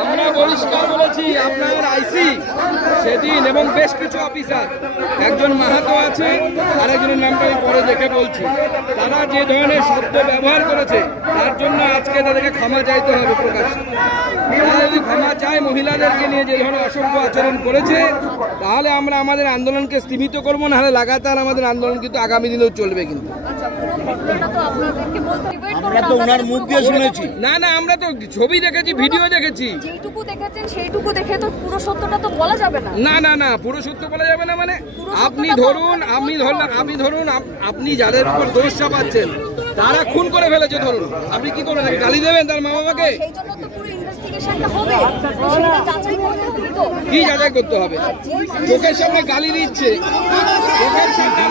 আমরা পরিষ্কার বলেছি আপনার আইসি সেদিন এবং বেশ কিছু অফিসার, একজন মাহাতো আছে আর একজনের নামটা আমি পরে দেখে বলছি, তারা যে ধরনের শব্দ ব্যবহার করেছে তার জন্য আজকে তাদেরকে ক্ষমা চাইতে হবে প্রকাশ্যে। তারা যদি ক্ষমা চায় মহিলাদেরকে নিয়ে যে ধরনের অসভ্য আচরণ করেছে, তাহলে আমরা আমাদের আন্দোলনকে স্থিমিত করবো, নাহলে লাগাতার আমাদের আন্দোলন কিন্তু আগামী দিনেও চলবে। কিন্তু আমরা তো ওনার মুখ দিয়ে শুনেছি। না না, আমরা তো ছবি দেখেছি, ভিডিও দেখেছি। যেটুকু দেখেছেন সেইটুকু দেখে তো পুরো সত্যটা তো বলা যাবে না। না না না, পুরো সত্য বলা যাবে না। মানে আপনি ধরুন আপনি যাদের উপর দোষ চাপাচ্ছেন তারা খুন করে ফেলেছে, ধরুন আপনি কি করবেন? গালি দেবেন তার মা বাবাকে? সেই জন্য তো পুরো ইনভেস্টিগেশনটা হবে, সেটা যাচাই করতে হবে। তো কি যাচাই করতে হবে? চোখের সামনে গালি দিচ্ছে, চোখের সামনে